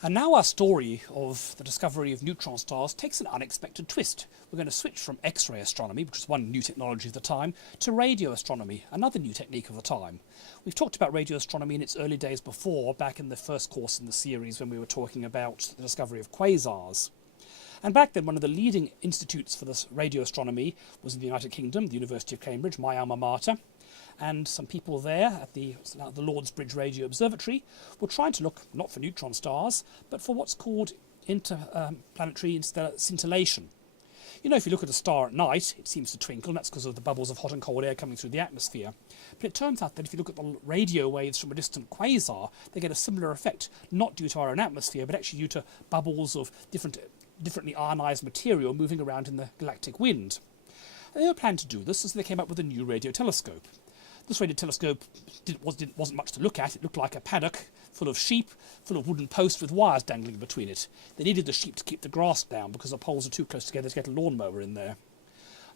And now our story of the discovery of neutron stars takes an unexpected twist. We're going to switch from X-ray astronomy, which was one new technology of the time, to radio astronomy, another new technique of the time. We've talked about radio astronomy in its early days before, back in the first course in the series when we were talking about the discovery of quasars. And back then, one of the leading institutes for this radio astronomy was in the United Kingdom, the University of Cambridge, my alma mater. And some people there at the Lord's Bridge Radio Observatory were trying to look not for neutron stars, but for what's called interplanetary scintillation. You know, if you look at a star at night, it seems to twinkle, and that's because of the bubbles of hot and cold air coming through the atmosphere. But it turns out that if you look at the radio waves from a distant quasar, they get a similar effect, not due to our own atmosphere, but actually due to bubbles of differently ionised material moving around in the galactic wind. And they were planning to do this, so they came up with a new radio telescope. This radio telescope wasn't much to look at. It looked like a paddock full of sheep, full of wooden posts with wires dangling between it. They needed the sheep to keep the grass down because the poles are too close together to get a lawnmower in there.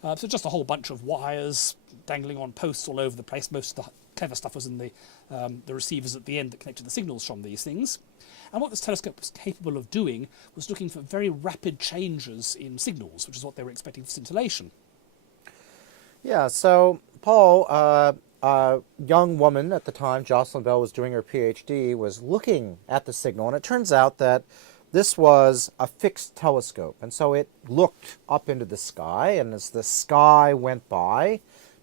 So just a whole bunch of wires dangling on posts all over the place. Most of the clever stuff was in the receivers at the end that connected the signals from these things. And what this telescope was capable of doing was looking for very rapid changes in signals, which is what they were expecting for scintillation. Yeah, so Paul, a young woman at the time, Jocelyn Bell was doing her PhD, was looking at the signal, and it turns out that this was a fixed telescope, and so it looked up into the sky, and as the sky went by,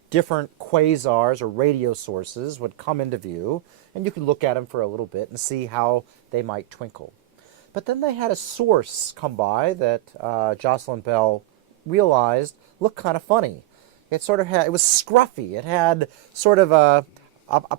different quasars or radio sources would come into view, and you could look at them for a little bit and see how they might twinkle. But then they had a source come by that Jocelyn Bell realized looked kind of funny. It sort of had, it was scruffy. It had sort of a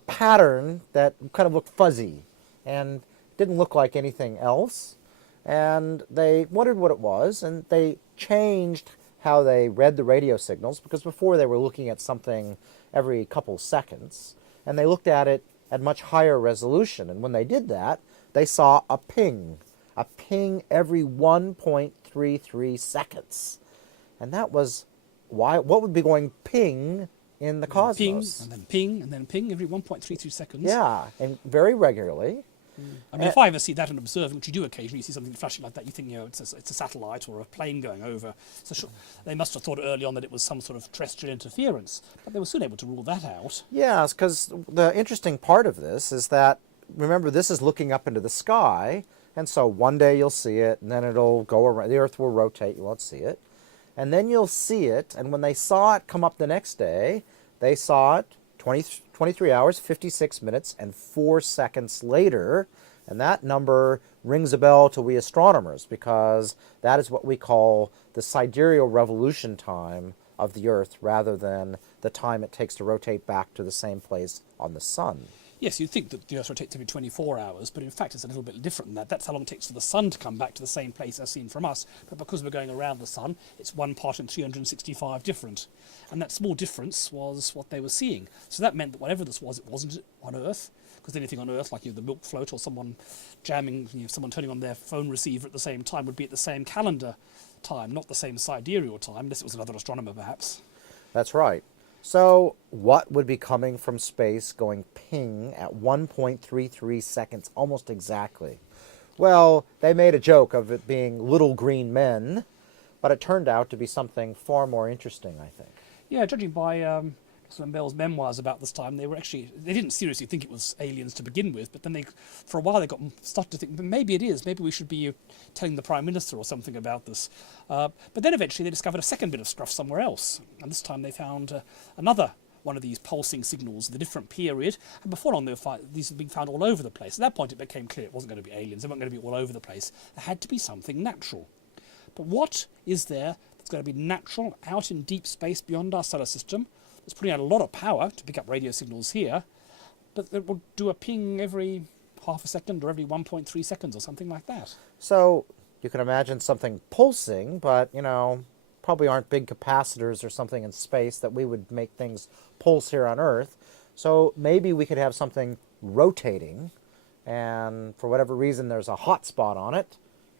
pattern that kind of looked fuzzy and didn't look like anything else. And they wondered what it was, and they changed how they read the radio signals, because before they were looking at something every couple seconds, and they looked at it at much higher resolution. And when they did that, they saw a ping every 1.33 seconds. And that was what would be going ping in the cosmos? Ping, and then ping every 1.33 seconds. Yeah, and very regularly. I mean, if I ever see that and observe, which you do occasionally, you see something flashing like that, you think, you know, it's a satellite or a plane going over. So they must have thought early on that it was some sort of terrestrial interference, but they were soon able to rule that out. Yes, because the interesting part of this is that, remember, this is looking up into the sky, and so one day you'll see it, and then it'll go around, the Earth will rotate, you won't see it. And then you'll see it, and when they saw it come up the next day, they saw it 23 hours, 56 minutes, and 4 seconds later, and that number rings a bell to we astronomers, because that is what we call the sidereal revolution time of the Earth, rather than the time it takes to rotate back to the same place on the Sun. Yes, you'd think that the Earth rotates every 24 hours, but in fact it's a little bit different than that. That's how long it takes for the Sun to come back to the same place as seen from us. But because we're going around the Sun, it's 1 part in 365 different. And that small difference was what they were seeing. So that meant that whatever this was, it wasn't on Earth. Because anything on Earth, like, you know, the milk float or someone jamming, you know, someone turning on their phone receiver at the same time, would be at the same calendar time, not the same sidereal time, unless it was another astronomer perhaps. That's right. So what would be coming from space going ping at 1.33 seconds almost exactly? Well, they made a joke of it being little green men, but it turned out to be something far more interesting, I think. Yeah, judging by Jocelyn Bell's memoirs about this time, they didn't seriously think it was aliens to begin with, but then for a while they started to think, maybe it is, maybe we should be telling the Prime Minister or something about this. But then eventually they discovered a second bit of scruff somewhere else, and this time they found another one of these pulsing signals at a different period, and before long these had been found all over the place. At that point it became clear it wasn't going to be aliens, they weren't going to be all over the place. There had to be something natural. But what is there that's going to be natural out in deep space beyond our solar system? It's putting out a lot of power to pick up radio signals here, but it will do a ping every half a second or every 1.3 seconds or something like that. So you can imagine something pulsing, but, you know, probably aren't big capacitors or something in space that we would make things pulse here on Earth. So maybe we could have something rotating, and for whatever reason there's a hot spot on it,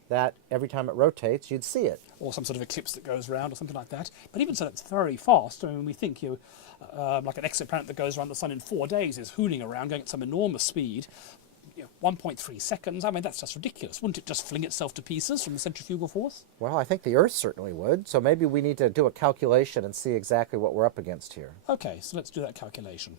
that every time it rotates, you'd see it. Or some sort of eclipse that goes around or something like that. But even so, it's very fast. I mean, we think like an exoplanet that goes around the Sun in 4 days is hooning around, going at some enormous speed. You know, 1.3 seconds. I mean, that's just ridiculous. Wouldn't it just fling itself to pieces from the centrifugal force? Well, I think the Earth certainly would. So maybe we need to do a calculation and see exactly what we're up against here. Okay, so let's do that calculation.